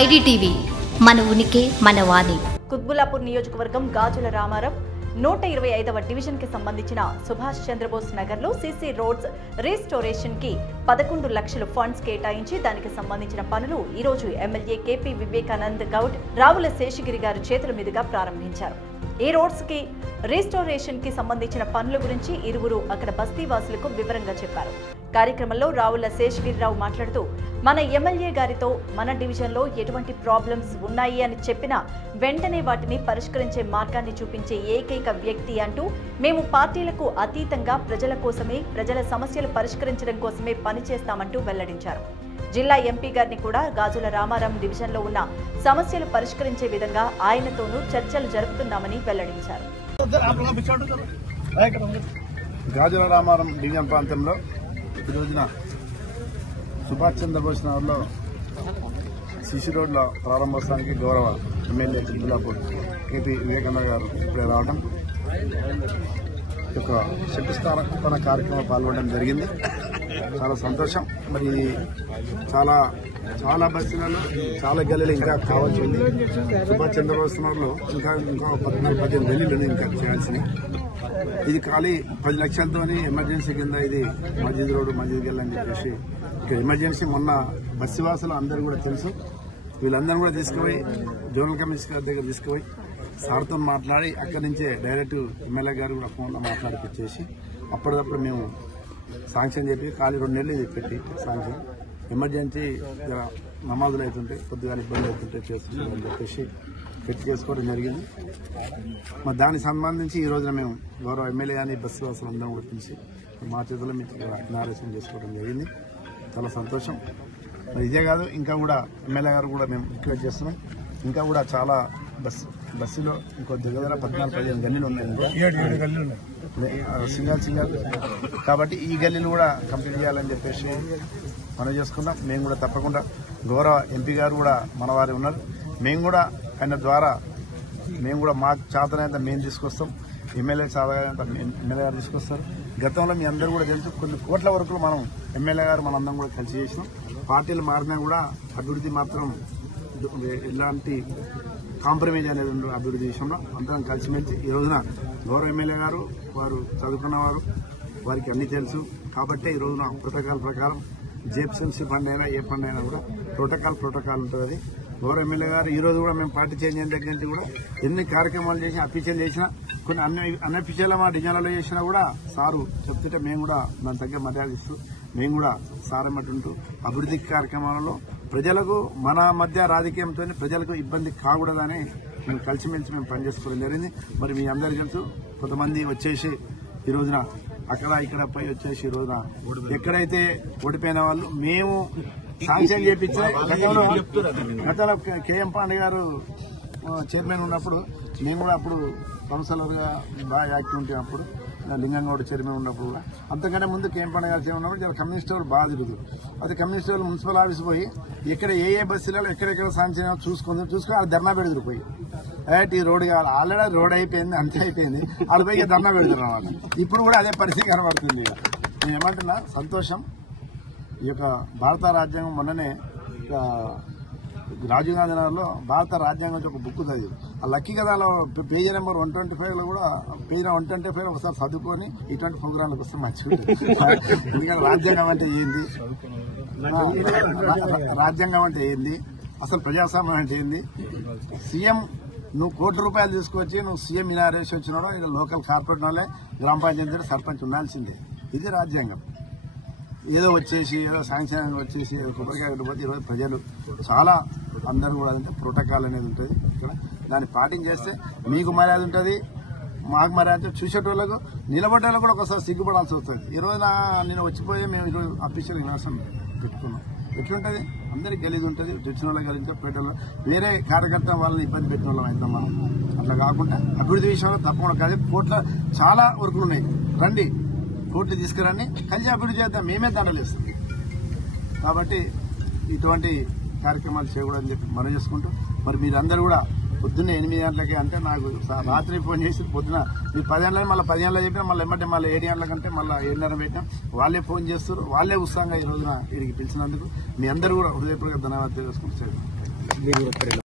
IDTV మన ఉనికి మన వాణి. కుత్బుల్లాపూర్ నియోజకవర్గం గాజుల రామారం 125వ డివిజన్ కి సంబంధించిన సుభాష్ చంద్రబోస్ నగర్ లో సీసీ రోడ్స్ రీస్టోరేషన్ కి 11 లక్షల ఫండ్స్ కేటాయించి దానికి సంబంధించిన పనులు ఈ రోజు ఎమ్మెల్యే కేపీ వివేకానంద్ గౌడ్ రావుల శేషగిరి గారి చేతుల మీదుగా ప్రారంభించారు. ఈ రోడ్స్ కి రీస్టోరేషన్ కి సంబంధించిన పనుల గురించి ఇరువురు అక్కడ బస్తీవాసులకు వివరంగా చెప్పారు. కార్యక్రమంలో రావుల శేషగిరిరావు మాట్లాడుతూ మన ఎమ్మెల్యే గారితో మన డివిజన్లో ఎటువంటి ప్రాబ్లమ్స్ ఉన్నాయి అని చెప్పినా వెంటనే వాటిని పరిష్కరించే మార్గాన్ని చూపించే ఏకైక వ్యక్తి అంటూ మేము పార్టీలకు అతీతంగా ప్రజల కోసమే ప్రజల సమస్యలు పరిష్కరించడం కోసమే పనిచేస్తామంటూ వెల్లడించారు. జిల్లా ఎంపీ గారిని కూడా గాజుల రామారం డివిజన్లో ఉన్న సమస్యలు పరిష్కరించే విధంగా ఆయనతోనూ చర్చలు జరుపుతున్నామని వెల్లడించారు. గాజుల రామారం డివిజన్ ప్రాంతంలో ఈ రోజున సుభాష్ చంద్రబోస్ నగర్లో సిసి రోడ్ల ప్రారంభోత్సవానికి గౌరవ ఎమ్మెల్యే కుత్బుల్లాపూర్ కేపీ వివేకానంద గారు ఇప్పుడే రావడం ఒక శంకుస్థాపన కార్యక్రమం పాల్గొనడం జరిగింది. చాలా సంతోషం. మరి చాలా చాలా బస్సులలో చాలా గల్లీలు ఇంకా కావాల్సి ఉంది. సుభాష్ చంద్రబోస్ నగర్లో ఇంకా 14-15 గల్లీలు ఇంకా చేయాల్సినవి. ఇది ఖాళీ 10 లక్షలతో ఎమర్జెన్సీ కింద ఇది మస్జిద్ రోడ్డు మస్జిద్ గల్ అని చెప్పేసి ఇక్కడ ఎమర్జెన్సీ మొన్న బస్సువాసులు అందరూ కూడా తెలుసు. వీళ్ళందరూ కూడా తీసుకుపోయి జోనల్ కమిషనర్ దగ్గర తీసుకుపోయి సార్తో మాట్లాడి అక్కడి నుంచే డైరెక్ట్ ఎమ్మెల్యే గారు కూడా ఫోన్లో మాట్లాడిపించేసి అప్పటికప్పుడు మేము శాంక్షన్ చెప్పి ఖాళీ 2 నెలలు ఇది పెట్టి శాంక్షన్ ఎమర్జెన్సీ నమాజులు అవుతుంటే కొద్దిగా ఇబ్బంది అవుతుంటే చేస్తుందని చెప్పేసి పెట్టి చేసుకోవడం జరిగింది. మరి దానికి సంబంధించి ఈ రోజున మేము గౌరవ ఎమ్మెల్యే కానీ బస్సు వాసులు అందరం కూడా పిలిచి మా చేతుల్లో మీకు ఇనాగ్రేషన్ చేసుకోవడం జరిగింది. చాలా సంతోషం. మరి ఇదే కాదు ఇంకా కూడా ఎమ్మెల్యే గారు కూడా మేము రిక్వెస్ట్ చేస్తున్నాం. ఇంకా కూడా చాలా బస్సులో ఇంకో దగ్గర 14-15 గల్లీలు ఉన్నాయి సింగల్ కాబట్టి ఈ గల్లీలు కూడా కంప్లీట్ చేయాలని చెప్పేసి మనం చేసుకున్నాం. మేము కూడా తప్పకుండా గౌరవ ఎంపీ గారు కూడా మన వారే ఉన్నారు. మేము కూడా ఆయన ద్వారా మేము కూడా మాకు చేతనైతే మేము తీసుకొస్తాం. ఎమ్మెల్యే చేతనైతే ఎమ్మెల్యే గారు తీసుకొస్తారు. గతంలో మీ అందరూ కూడా తెలుసు కొన్ని కోట్ల వరకు మనం ఎమ్మెల్యే గారు మనందరం కూడా కలిసి చేసినాం. పార్టీలు మారినా కూడా అభివృద్ధి మాత్రం ఎలాంటి కాంప్రమైజ్ అనేది ఉండదు. అభివృద్ధి విషయంలో అందరం కలిసిమెలిసి ఈ రోజున గౌరవ ఎమ్మెల్యే గారు వారు చదువుకున్నవారు, వారికి అన్ని తెలుసు కాబట్టి ఈ రోజున ప్రోటోకాల్ ప్రకారం జిహెచ్ఎంసీ ఫండ్ అయినా ఏ ఫండ్ అయినా కూడా ప్రోటోకాల్ ఉంటుంది. గౌరవ ఎమ్మెల్యే గారు ఈ రోజు కూడా మేము పార్టీ చేంజ్ అయిన దగ్గర నుంచి కూడా ఎన్ని కార్యక్రమాలు చేసినా అఫీషియల్ చేసినా కొన్ని అన్అఫీషియల్ మా డిజైన్లలో చేసినా కూడా సారు చెప్తుంటే మేము కూడా దాని తగ్గ మర్యాద ఇస్తూ మేము కూడా సార్ ఎమ్మటుంటూ అభివృద్ధి కార్యక్రమాలలో ప్రజలకు మన మధ్య రాజకీయంతో ప్రజలకు ఇబ్బంది కాకూడదని మేము కలిసిమెలిసి మేము పనిచేసుకోవడం జరిగింది. మరి మీ అందరికీ తెలుసు కొంతమంది వచ్చేసి ఈ రోజున అక్కడ ఇక్కడ పోయి వచ్చేసి ఈ రోజున ఎక్కడైతే ఓడిపోయిన వాళ్ళు మేము శాంక్షన్ చేయించిన గతంలో కేఎం పాండే గారు చైర్మన్ ఉన్నప్పుడు మేము కూడా అప్పుడు కౌన్సిలర్గా బాగా యాక్టివ్ ఉంటే అప్పుడు లింగంగౌడ్ చైర్మన్ ఉన్నప్పుడు కూడా అంతకంటే ముందు కేఎం పాండే గారు చైర్మన్ ఉన్నప్పుడు కమ్యూనిస్ట్ వాళ్ళు బాగా తిరుగుతారు. అది కమ్యూనిస్ట్ వాళ్ళు మున్సిపల్ ఆఫీస్ పోయి ఇక్కడ ఏ బస్సులలో ఎక్కడెక్కడ శాంక్షన్ చూసుకొని అది ధర్నా పెడుతురు పోయి ఈ రోడ్ కావాలి ఆల్రెడీ రోడ్ అయిపోయింది అంతే అయిపోయింది అది పోయి ధర్నా పెడుతున్నారు వాళ్ళు. ఇప్పుడు కూడా అదే పరిస్థితి కనబడుతుంది. నేను ఏమంటున్నా సంతోషం. ఈ యొక్క భారత రాజ్యాంగం మొన్ననే రాజీవ్ గాంధీ నగర్లో భారత రాజ్యాంగం ఒక బుక్ చదివి ఆ లక్కీ కథలో పేజీ నెంబర్ 125లో కూడా పేజీ 125 ఒకసారి చదువుకొని ఇటువంటి ప్రోగ్రాంలకు వస్తే మంచిగా ఇంకా రాజ్యాంగం అంటే ఏంది, రాజ్యాంగం అంటే ఏంది, అసలు ప్రజాస్వామ్యం అంటే ఏంది, సీఎం నువ్వు కోట్ల రూపాయలు తీసుకొచ్చి నువ్వు సీఎం ఇనాగ్రేషన్ వచ్చినాడో ఇక్కడ లోకల్ కార్పొరేట్ వాళ్ళే గ్రామ పంచాయతీ సర్పంచ్ ఉండాల్సిందే. ఇది రాజ్యాంగం. ఏదో వచ్చేసి ఏదో శాంక్షన్ వచ్చేసి ఏదో కొబ్బరికాయ పెట్టిపోతే ఈరోజు ప్రజలు చాలా అందరూ కూడా ప్రోటోకాల్ అనేది ఉంటుంది. ఇక్కడ దాన్ని పాటించేస్తే మీకు మర్యాద ఉంటుంది, మాకు మర్యాద, చూసేటోళ్ళకు నిలబడేళ్ళకు కూడా ఒకసారి సిగ్గుపడాల్సి వస్తుంది. ఈ రోజు నేను వచ్చిపోయి మేము ఈరోజు అఫీషియల్ నివాసం పెట్టుకున్నాం. ఎట్లుంటుంది అందరికి గలీజ్ ఉంటుంది. తెచ్చిన వాళ్ళకి కలిసి పేటలో వేరే కార్యకర్త వాళ్ళని ఇబ్బంది పెట్టిన వాళ్ళం అవుతాం మనం. అట్లా కాకుండా అభివృద్ధి విషయంలో తప్పకుండా కాదు. కోట్ల చాలా వర్కులు ఉన్నాయి. రండి కోర్టు తీసుకురండి, కలిసి అభివృద్ధి చేద్దాం, మేమే దండలేస్తాం. కాబట్టి ఇటువంటి కార్యక్రమాలు చేయకూడదని చెప్పి మనం చేసుకుంటూ మరి మీరందరూ కూడా పొద్దున్న 8 గంటలకి అంటే నాకు రాత్రి ఫోన్ చేసి పొద్దున మీరు 10 గంటలకి మళ్ళీ 10 గంటలకు చెప్పినా మళ్ళీ ఎమ్మటే మళ్ళీ 7 గంటలకంటే మళ్ళీ 7:30 పెట్టాం. వాళ్ళే ఫోన్ చేస్తారు, వాళ్ళే ఉత్సాహంగా ఈ రోజున వీడికి పిలిచినందుకు మీ అందరూ కూడా హృదయపూర్వక ధన్యవాదాలు తెలుసుకుంటారు. దీని